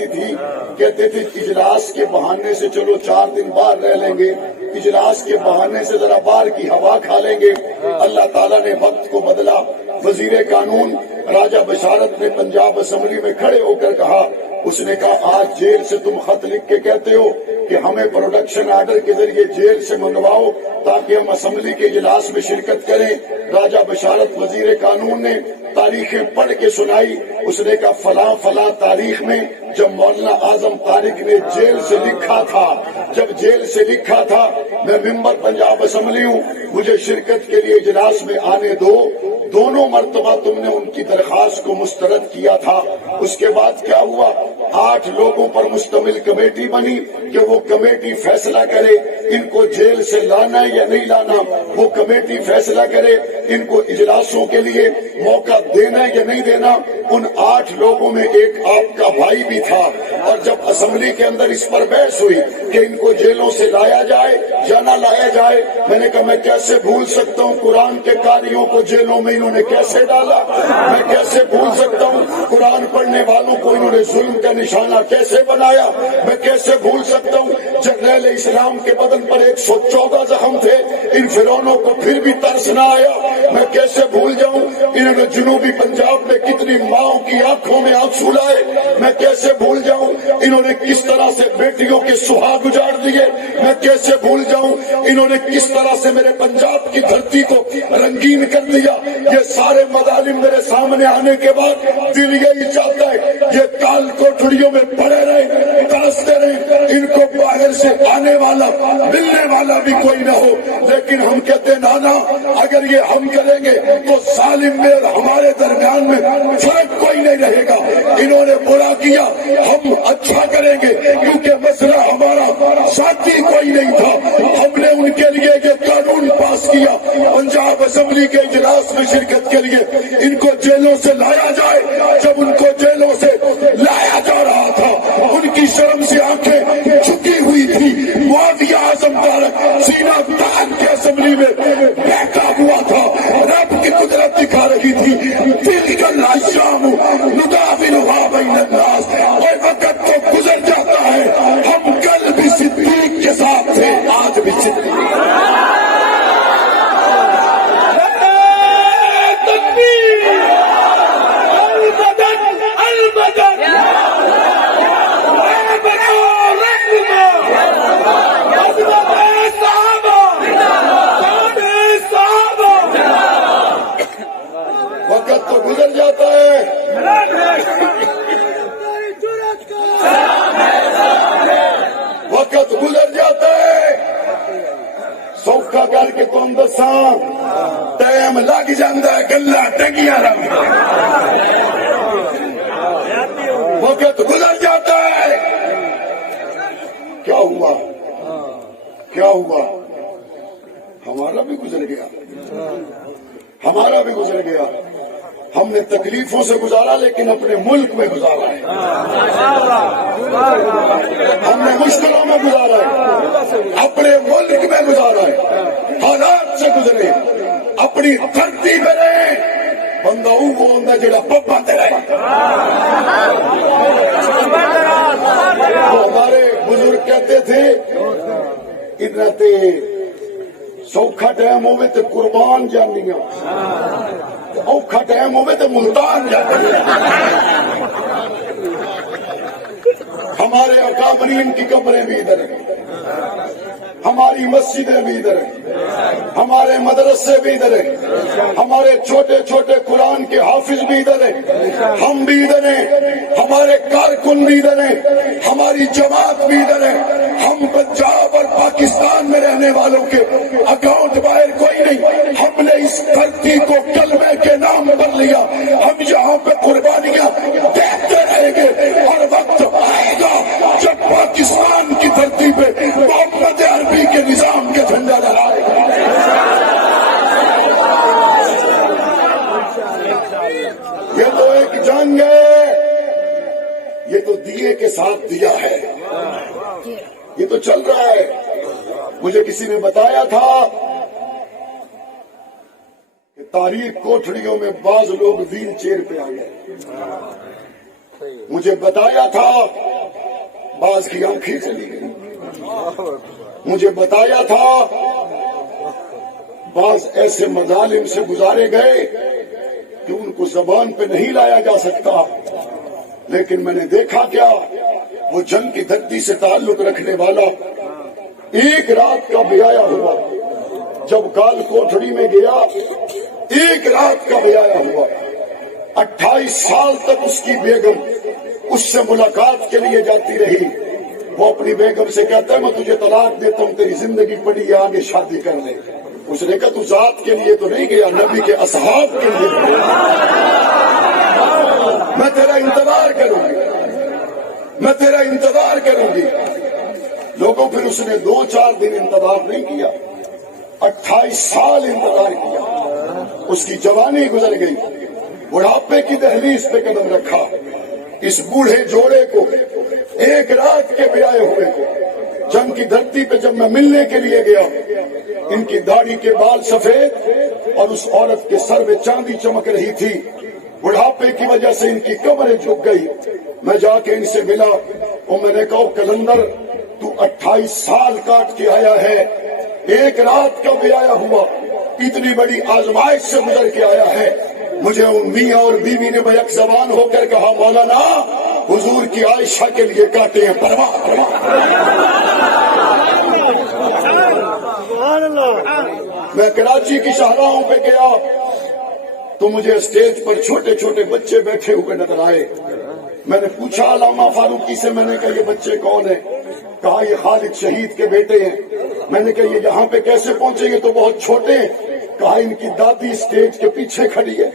آتی تھی کہتے تھے اجلاس کے بہانے سے چلو 4 دن باہر رہ لیں گے، اجلاس کے بہانے سے ذرا باہر کی ہوا کھا لیں گے۔ اللہ تعالیٰ نے وقت کو بدلا۔ وزیر قانون راجہ بشارت نے پنجاب اسمبلی میں کھڑے ہو کر کہا، اس نے کہا آج جیل سے تم خط لکھ کے کہتے ہو کہ ہمیں پروڈکشن آرڈر کے ذریعے جیل سے منگواؤ تاکہ ہم اسمبلی کے اجلاس میں شرکت کریں۔ راجہ بشارت وزیر قانون نے تاریخیں پڑھ کے سنائی۔ اس نے کہا فلاں فلاں تاریخ میں جب مولانا اعظم طارق نے جیل سے لکھا تھا، جب جیل سے لکھا تھا میں ممبر پنجاب اسمبلی ہوں، مجھے شرکت کے لیے اجلاس میں آنے دو، دونوں مرتبہ تم نے ان کی درخواست کو مسترد کیا تھا۔ اس کے بعد کیا ہوا؟ 8 لوگوں پر مشتمل کمیٹی بنی کہ وہ کمیٹی فیصلہ کرے ان کو جیل سے لانا ہے یا نہیں لانا، وہ کمیٹی فیصلہ کرے ان کو اجلاسوں کے لیے موقع دینا ہے یا نہیں دینا۔ ان 8 لوگوں میں ایک آپ کا بھائی بھی تھا، اور جب اسمبلی کے اندر اس پر بحث ہوئی کہ ان کو جیلوں سے لایا جائے یا نہ لایا جائے، میں نے کہا میں کیسے بھول سکتا ہوں قرآن کے قاریوں کو جیلوں میں انہوں نے کیسے ڈالا، میں کیسے بھول سکتا ہوں قرآن پڑھنے والوں کو انہوں نے ظلم کا نشانہ کیسے بنایا، میں کیسے بھول سکتا ہوں جرنیل اسلام کے بدن پر 114 زخم تھے، ان فرعونوں کو پھر بھی ترس نہ آیا، میں کیسے بھول جاؤں انہوں نے جنوبی پنجاب میں کتنی ماؤں کی آنکھوں میں آنسو لائے، میں کیسے بھول جاؤں انہوں نے کس طرح سے بیٹیوں کے سہاگ اجاڑ دیے، میں کیسے بھول جاؤں انہوں نے کس طرح سے میرے پنجاب کی دھرتی کو رنگین کر دیا۔ یہ سارے مظالم میرے سامنے آنے کے بعد دل یہی چاہتا ہے یہ کال کوٹڑیوں میں پڑے رہے، ترستے رہے، ان کو باہر سے آنے والا ملنے والا بھی کوئی نہ ہو، لیکن ہم کہتے نانا اگر یہ ہم کریں گے تو ظالم میں اور ہمارے درمیان میں فرق کوئی نہیں رہے گا۔ انہوں نے برا کیا، ہم اچھا کریں گے کیونکہ مسئلہ ہمارا ساتھی کوئی نہیں تھا، ہم نے ان کے لیے یہ قانون پاس کیا پنجاب اسمبلی کے اجلاس میں شرکت کے لیے ان کو جیلوں سے لایا جائے۔ جب ان کو جیلوں سے لایا جا رہا تھا ان کی شرم سے آنکھیں جھکی ہوئی تھی، معاویہ اعظم طارق سینہ تان کے اسمبلی میں بیٹھا ہوا تھا، رب کی قدرت دکھا رہی تھی۔ تلک الایام نداولها بین الناس، اور وقت تو گزر جاتا ہے، ہم کل بھی صدیق کے ساتھ تھے آج بھی صدیق۔ وقت تو گزر جاتا ہے، وقت گزر جاتا ہے، سوکھا کر کے تم دساں ٹائم لگ جاتا ہے، گلا ٹنگیاں رنگ، وقت گزر جاتا ہے۔ کیا ہوا؟ کیا ہوا؟ ہمارا بھی گزر گیا، ہمارا بھی گزر گیا۔ ہم نے تکلیفوں سے گزارا لیکن اپنے ملک میں گزارا ہے، ہم نے مشکلوں میں گزارا ہے، اپنے ملک میں گزارا ہے، حالات سے گزرے، اپنی دھرتی میں رہے۔ بندہ وہ ہوتا جڑا پپا تیرا ہے۔ ہمارے بزرگ کہتے تھے اتنا تے سوکھا ٹائم ہوئے تو قربان جانیاں، اوکھا ٹائم ہوئے تو ملتان جانیاں۔ ہمارے اکابرین کی قبریں بھی ادھر ہیں، ہماری مسجدیں بھی ادھر ہیں، ہمارے مدرسے بھی ادھر ہیں، ہمارے چھوٹے چھوٹے قرآن کے حافظ بھی ادھر ہیں، ہم بھی ادھر ہیں، ہمارے کارکن بھی ادھر ہیں، ہماری جماعت بھی ادھر ہے۔ ہم پنجاب اور پاکستان میں رہنے والوں کے اکاؤنٹ باہر کوئی نہیں، ہم نے اس دھرتی کو کلمے کے نام پر لیا، ہم یہاں پہ قربانیاں دیتے رہیں گے، اور وقت آئے گا جب پاکستان کی دھرتی پہ محمد عربی کے نظام کے جھنڈا لہرائے گا۔ یہ تو ایک جنگ ہے، یہ تو دیے کے ساتھ دیا ہے، یہ تو چل رہا ہے۔ مجھے کسی نے بتایا تھا کہ تاریخ کوٹھڑیوں میں بعض لوگ ویل چیئر پہ آ گئے، मुझे बताया था, बाज की आंखें चली गई। मुझे बताया था, बाज ऐसे मजालिम से गुजारे गए कि उनको जबान पे नहीं लाया जा सकता। लेकिन मैंने देखा क्या, वो जंग की धरती से ताल्लुक रखने वाला एक रात का ब्याया हुआ, जब काल कोठड़ी में गया, एक रात का ब्याया हुआ, 28 साल तक उसकी बेगम उससे मुलाकात के लिए जाती रही। वो अपनी बेगम से कहता है, मैं तुझे तलाक देता हूँ, तेरी जिंदगी पड़ी है, आगे शादी कर ले। उसने कहा, तू जात के लिए तो नहीं गया, नबी के असहाब के लिए। मैं तेरा इंतजार करूंगी, मैं तेरा इंतजार करूंगी। लोगों, फिर उसने 2-4 दिन इंतजार नहीं किया, 28 साल इंतजार किया। उसकी जवानी गुजर गई, बुढ़ापे की दहलीज पे कदम रखा। इस बूढ़े जोड़े को, एक रात के ब्याहे हुए को, जंग की धरती पे जब मैं मिलने के लिए गया, इनकी दाढ़ी के बाल सफेद और उस औरत के सर में चांदी चमक रही थी। बुढ़ापे की वजह से इनकी कमरें झुक गई। मैं जाके इनसे मिला और मैंने कहा, कलंदर, तू 28 साल काट के आया है, एक रात का ब्याया हुआ, इतनी बड़ी आजमाइश से गुजर के आया है। मुझे उन मियां और बीवी ने बैक जबान होकर कहा, मौलाना, हुजूर की आयशा के लिए काटे हैं परवाह। मैं कराची की शाहराहों पे गया तो मुझे स्टेज पर छोटे छोटे बच्चे बैठे हुए नजर आए। मैंने पूछा अल्लामा फारूकी से, मैंने कहा, ये बच्चे कौन है? कहा, ये खालिद शहीद के बेटे हैं। मैंने कहा, ये यहाँ पे कैसे पहुंचे? ये तो बहुत छोटे हैं। कहा, इनकी दादी स्टेज के पीछे खड़ी है,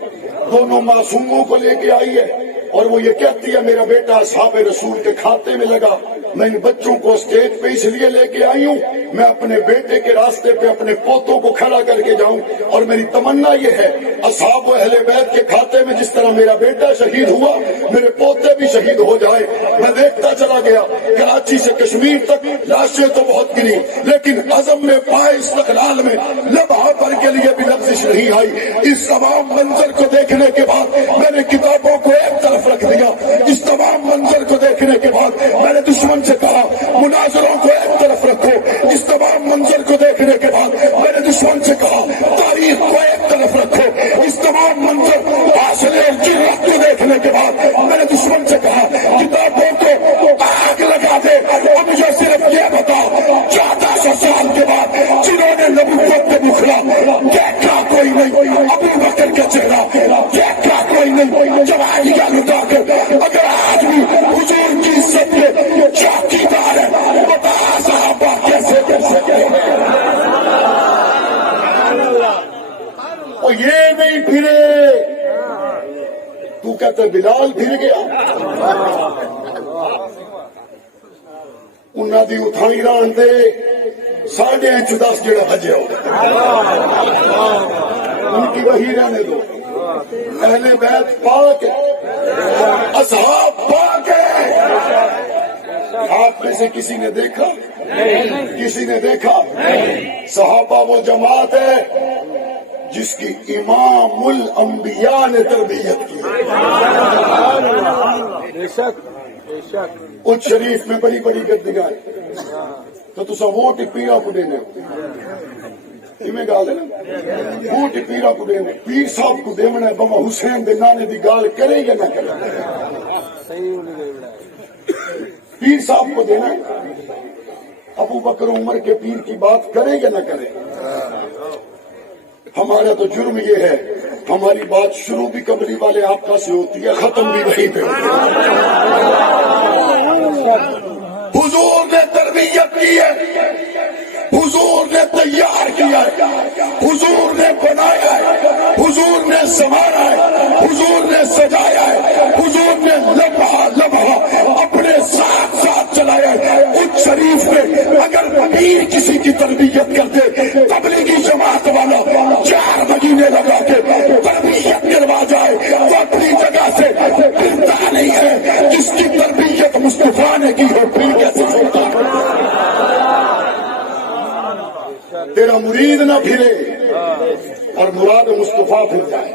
दोनों मासूमों को लेके आई है और वो ये कहती है, मेरा बेटा असहाबे रसूल के खाते में लगा। मैं इन बच्चों को स्टेज पे इसलिए लेके आई हूँ, मैं अपने बेटे के रास्ते पे अपने पोतों को खड़ा करके जाऊं और मेरी तमन्ना ये है, असहाब व अहले बैत के खाते में जिस तरह मेरा बेटा शहीद हुआ, मेरे पोते भी शहीद हो जाए। मैं देखता चला गया, कराची से कश्मीर तक लाशें तो बहुत गिनी, लेकिन अज़म में पाए इस्तक़लाल में लम्हा भर के लिए भी लफ्ज़िश नहीं आई। इस तमाम मंजर को देखने के बाद मैंने किताबों को एक तरफ रख दिया। इस तमाम मंजर को देखने के बाद मैंने दुश्मन से कहा, मुनाजरों को एक तरफ रखो। इस तमाम मंजर को देखने के बाद मैंने दुश्मन से कहा, तारीख को एक तरफ रखो। इस तमाम मंजर, हासिल और जिर्रत को देखने के बाद मैंने दुश्मन से कहा, किताबों को आग लगा दे। अब मुझे सिर्फ ये बता, 1400 साल के बाद जिन्होंने नबूवत को मुखड़ा देखा कोई नहीं, अबू बकर का चेहरा देखा कोई नहीं, जवाहिया लुटा कर अगर आदमी हुजूर की इज्जत में चौकीदार है, बता साहबा कैसे कर सके? और ये नहीं फिरे, तू कहते बिलाल फिर गया। उन्होंने दी उठाई रान दे 10:30 जेड़ा बजे हो, उनकी वही रहने दो। अहले बैत पाक है, असहाब पाक है। आप में से किसी ने देखा? किसी ने देखा? सहाबा वो जमात है जिसकी इमामुल अंबिया ने तरबियत की। उस शरीफ में बड़ी बड़ी गद्दियां तो तुसा वोट पीरा को देने इवें गाल है ना, वोट पीरा को देने, पीर साहब को देवना बमा हुसैन दे नाने दी गाल करे या ना करे? पीर साहब को देना, अबू बकर उमर के पीर की बात करे या ना करे? हमारा तो जुर्म ये है, हमारी बात शुरू भी कमली वाले आपका से होती है, खत्म भी वहीं पे होती है। हुजूर ने तरबियत की है, हुजूर ने तैयार किया है, हुजूर ने बनाया है, हुजूर ने संवारा है, हुजूर ने सजाया है, हुजूर ने लम्हा लम्हा अपने साथ साथ चलाया है। उस शरीफ में अगर पीर किसी की तरबियत करते, तबलीगी जमात वाला 4 महीने लगा के तरबियत करवा जाए तो अपनी जगह से फिरता नहीं है। जिसकी तरबियत मुस्तफा ने की हो, फिर कैसे छोड़ता? तेरा मुरीद ना फिरे और मुराद मुस्तफा फिर जाए।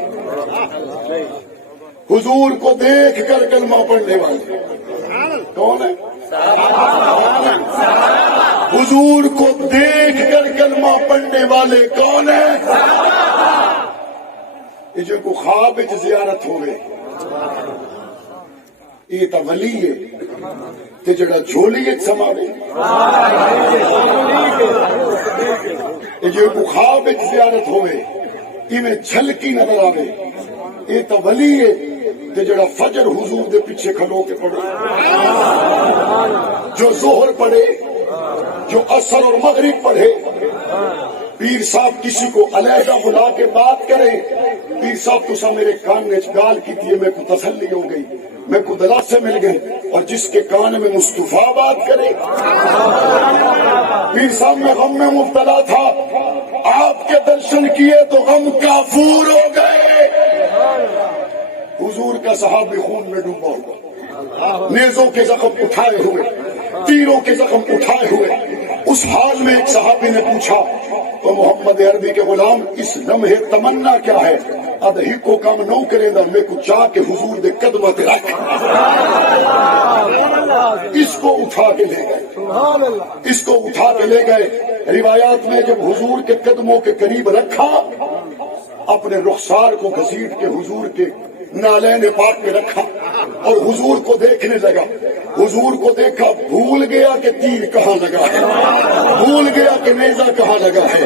हुजूर को देख कर कलमा पढ़ने वाले कौन है? हुजूर को देख कर कलमा पढ़ने वाले कौन है? ये जो को ख्वाब विच जियारत होवे ये तो वली है ते जड़ा झोली विच समावे ये जो को ख्वाब विच जियारत होवे इवें झलकी नजर आवे ये तो वली है ते जड़ा फजर हुजूर दे पीछे खलो के पढ़े, जो जोहर पढ़े, जो असर और मगरिब पढ़े। पीर साहब किसी को अलहदा बुला के बात करे, पीर साहब तुसा मेरे कान में गाल की थी, मेरे को तसल्ली हो गई, मेरे को दला से मिल गई। और जिसके कान में मुस्तफा बात करे, पीर साहब में गम में मुब्तला था, आपके दर्शन किए तो गम काफूर हो गए। हुजूर का सहाबी खून में डूबा हुआ, नेजों के जख्म उठाए हुए, तीरों के जख्म उठाए हुए, उस हाल में एक सहाबी ने पूछा तो मोहम्मद अरबी के गुलाम इस लम्हे तमन्ना क्या है? अदही को काम नौ करेंदा, मैं को चाह के हुजूर दे कदम ते रख। इसको उठा के ले गए, इसको उठा के ले गए। रिवायात में जब हुजूर के कदमों के करीब रखा, अपने रुखसार को घसीट के हुजूर के नालैन पाक में रखा और हुजूर को देखने लगा। हुजूर को देखा, भूल गया कि तीर कहाँ लगा है, भूल गया कि नेजा कहाँ लगा है,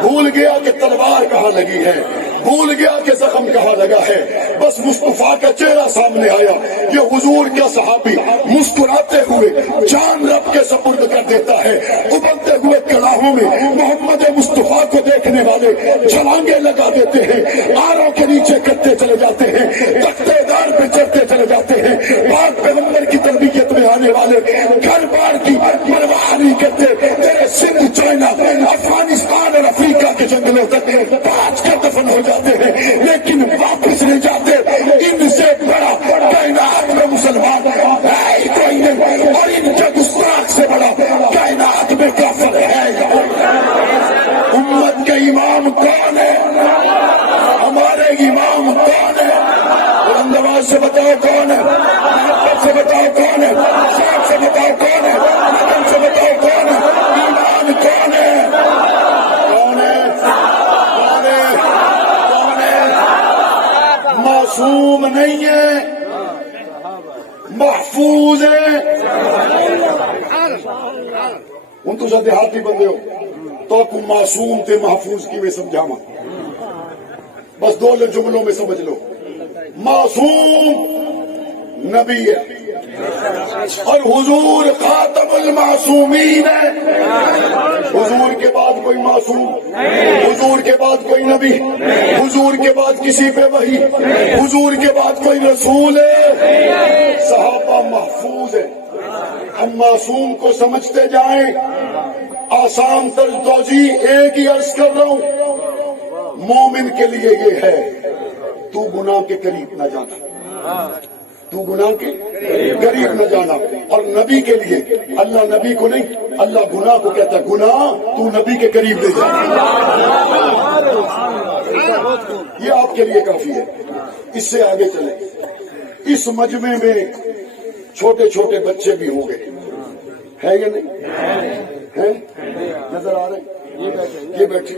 भूल गया कि तलवार कहाँ लगी है, भूल गया कि जख्म कहाँ लगा है। बस मुस्तफा का चेहरा सामने आया। ये हुजूर का सहाबी मुस्कुराते हुए जान रब के सपुर्द कर देता है। उबलते हुए कलाहों में मोहम्मद मुस्तफा को देखने वाले छलांगे लगा देते हैं, आरों के नीचे करते चले जाते हैं, तख्तेदार पे चढ़ते चले जाते हैं। पाक पैगंबर की तरबियत में आने वाले घर बार की परवाह नहीं करते। तेरे सिंध, चाइना, अफगानिस्तान और अफ्रीका के जंगलों तक पांच कर दफन हो जाते हैं, लेकिन वापस नहीं जाते। इनसे बड़ा कायनात में मुसलमान है ही कोई नहीं, और इनके गुस्ताख से बड़ा कायनात में काफिर है। उम्मत के इमाम कौन है? हमारे इमाम कौन है? बुलंदवाज से बताओ कौन है? से बताओ कौन है? साहब से बताओ कौन है? मदन से बताओ कौन है? ईमान कौन है? कौन है? कौन है? कौन है? मासूम नहीं है, महफूज है। हूं तुम देहाती बंदे हो तो तुम मासूम थे महफूज की में समझावा, बस दो जुमलों में समझ लो। मासूम नबी है और हुजूर खातमुल मासूमीन है। हुजूर के बाद कोई मासूम, हुजूर के बाद कोई नबी, हुजूर के बाद किसी पे वही, हुजूर के बाद कोई रसूल है। सहाबा महफूज है। हम मासूम को समझते जाएं। आसान तर्ज तौजी एक ही अर्ज कर रहा हूं, मोमिन के लिए ये है, तू गुनाह के करीब न जाना, तू गुनाह के करीब न जाना। और नबी के लिए, अल्लाह नबी को नहीं, अल्लाह गुनाह को कहता है, गुनाह तू नबी के करीब ले जा। ये आपके लिए काफी है। इससे आगे चले। इस मजमे में छोटे छोटे बच्चे भी होंगे, है या नहीं? है? नजर आ रहे? ये बैठे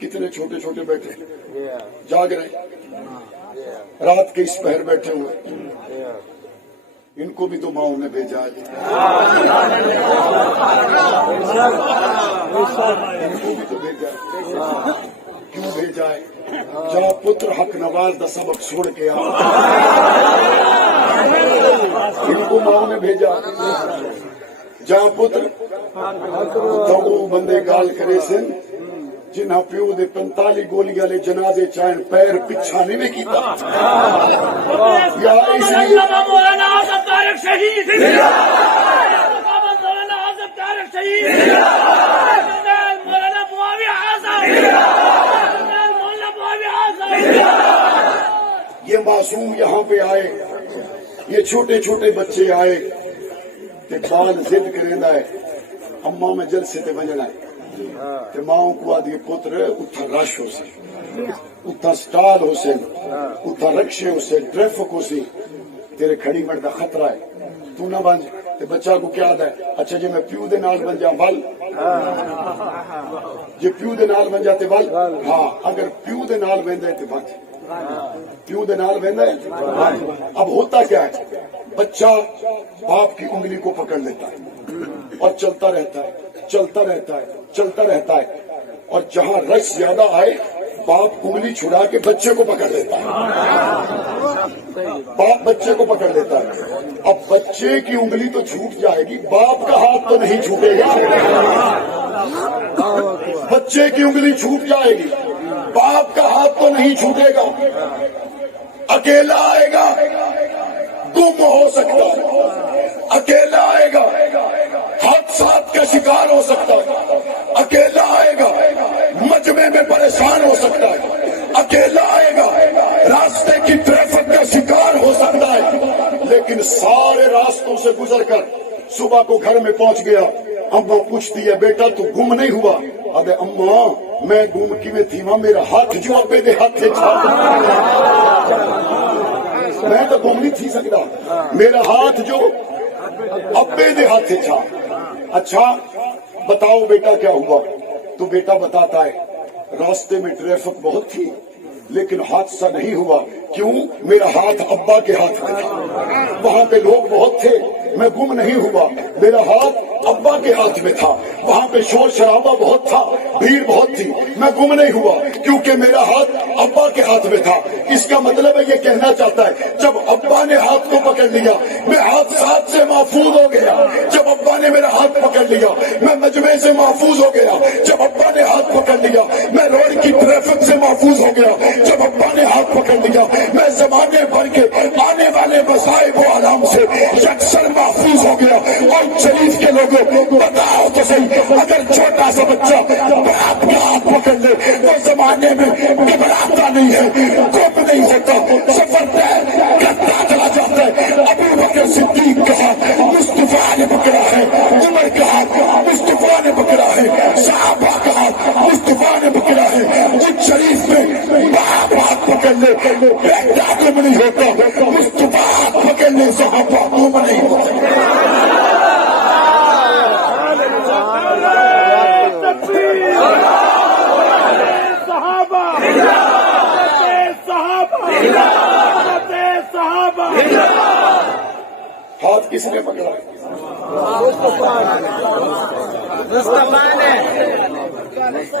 कितने छोटे छोटे बैठे, जाग रहे, रात के इस पहर बैठे हुए। इनको भी तो माओ ने भेजा है, इनको भी तो भेजा है। क्यों भेजा है? जहाँ पुत्र हक नवाज दा सबक छोड़ के आ, इनको माओ ने भेजा। जहाँ पुत्र दो बंदे गाल करे सिन, जिन्हें प्यो दे 45 गोलियां ले जनाजे चाहन पैर पिछा नहीं कीता। यार इसलिए ये मासूम यहाँ पे आए, ये छोटे छोटे बच्चे आए ते बाल जिद करेंदा है, अम्मा में जलसे ते वजना है ते माओ को आदि पुत्र उठा रश हो सी اتھا سٹال ہو سے اتھا رکشے ہو سے ٹریفک ہو سی تیرے کھڑی مرد خطرہ ہے تو نہ بن تے بچہ کو کیا ہے اچھا جی میں پیو دے نال بن جا ول جی پیو دے نال بن جاتے ول ہاں اگر پیو دے نال بن جائے تے بچ پیو دے نال بن جائے اب ہوتا کیا ہے بچہ باپ کی انگلی کو پکڑ لیتا ہے اور چلتا رہتا ہے چلتا رہتا ہے چلتا رہتا ہے اور جہاں رش زیادہ آئے باپ انگلی چھڑا کے بچے کو پکڑ لیتا ہے باپ بچے کو پکڑ لیتا ہے اب بچے کی انگلی تو چھوٹ جائے گی باپ کا ہاتھ تو نہیں چھوٹے گا بچے کی انگلی چھوٹ جائے گی باپ کا ہاتھ تو نہیں چھوٹے گا اکیلا آئے گا گم ہو سکتا ہے اکیلا آئے گا حادثات کا شکار ہو سکتا ہے اکیلا آئے گا مجمع میں پریشان ہو سکتا ہے اکیلا آئے گا راستے کی ٹریفک کا شکار ہو سکتا ہے لیکن سارے راستوں سے گزر کر صبح کو گھر میں پہنچ گیا اماں پوچھتی ہے بیٹا تو گم نہیں ہوا ابے اماں میں گم کی میں تھی ماں میرا ہاتھ جو ابے دے ہاتھ سے میں تو گم نہیں تھی سکتا میرا ہاتھ جو ابے دے ہاتھ سے چھا اچھا بتاؤ بیٹا کیا ہوا تو بیٹا بتاتا ہے راستے میں ٹریفک بہت تھی لیکن حادثہ نہیں ہوا کیوں میرا ہاتھ ابا کے ہاتھ میں تھا وہاں پہ لوگ بہت تھے میں گم نہیں ہوا میرا ہاتھ ابا کے ہاتھ میں تھا وہاں پہ شور شرابہ بہت تھا بھیڑ بہت تھی میں گم نہیں ہوا کیونکہ میرا ہاتھ ابا کے ہاتھ میں تھا اس کا مطلب ہے یہ کہنا چاہتا ہے جب ابا نے ہاتھ کو پکڑ لیا میں حادثات سے محفوظ ہو گیا جب ابا نے میرا ہاتھ پکڑ لیا میں مجمع سے محفوظ ہو گیا جب ابا نے ہاتھ پکڑ لیا میں روڈ کی ٹریفک سے محفوظ ہو گیا جب ابا نے ہاتھ پکڑ لیا میں زمانے بھر کے آنے والے مصائب و آلام سے یکسر محفوظ ہو گیا اور شریف کے لوگوں بتاؤ تو صحیح اگر چھوٹا سا بچہ باپ کا ہاتھ پکڑ لے وہ زمانے میں گھبراتا نہیں ہے گم نہیں ہوتا سفر طے کرتا چلا جاتا ہے ابو بکر صدیق کا ہاتھ مصطفیٰ نے پکڑا ہے عمر کا ہاتھ مصطفیٰ نے پکڑا ہے صحابہ کا ہاتھ مصطفیٰ نے پکڑا ہے اس شریف میں باپ ہاتھ پکڑ لے بیٹا گم نہیں ہوتا مصطفیٰ ہاتھ پکڑ لے صحابہ گم نہیں ہوتا ہاتھ کس نے پکڑا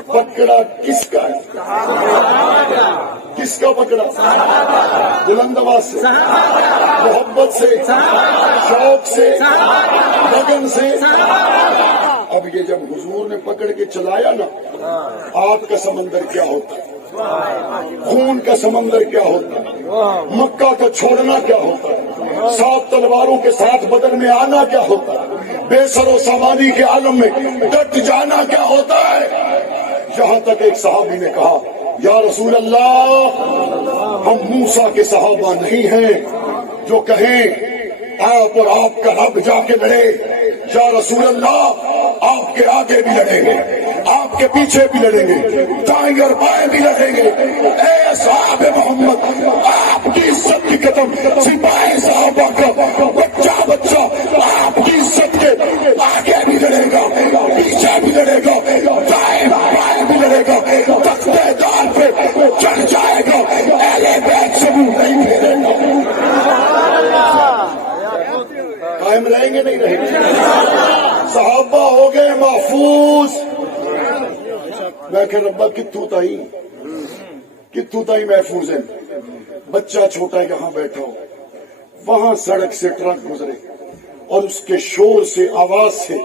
پکڑا کس کا ہے کس کا پکڑا بلند آواز سے محبت سے شوق سے لگن سے اب یہ جب حضور نے پکڑ کے چلایا نا آگ کا سمندر کیا ہوتا ہے خون کا سمندر کیا ہوتا ہے مکہ کا چھوڑنا کیا ہوتا ہے 7 تلواروں کے ساتھ بدن میں آنا کیا ہوتا ہے بے سر و سامانی کے عالم میں ڈٹ جانا کیا ہوتا ہے یہاں تک ایک صحابی نے کہا یا رسول اللہ ہم موسیٰ کے صحابہ نہیں ہیں جو کہیں آپ اور آپ کا رب جا کے لڑے یا رسول اللہ آپ کے آگے بھی لڑیں گے آپ کے پیچھے بھی لڑیں گے دائیں اور بائیں بھی لڑیں گے اے صحابہ محمد آپ کی عزت کی قدم سپاہی صحابہ کا بچہ بچہ آپ کی عزت کے آگے بھی لڑے گا پیچھے بھی لڑے گا دائیں بائیں بھی لڑے گا تختے دار پہ چڑھ جائے گا اہل بیت سے منہ نہیں پھیرے گا قائم رہیں گے نہیں رہیں گے صحابہ ہو گئے محفوظ میں کہ ربا کتوں تائی محفوظ ہے بچہ چھوٹا یہاں بیٹھا ہو وہاں سڑک سے ٹرک گزرے اور اس کے شور سے آواز سے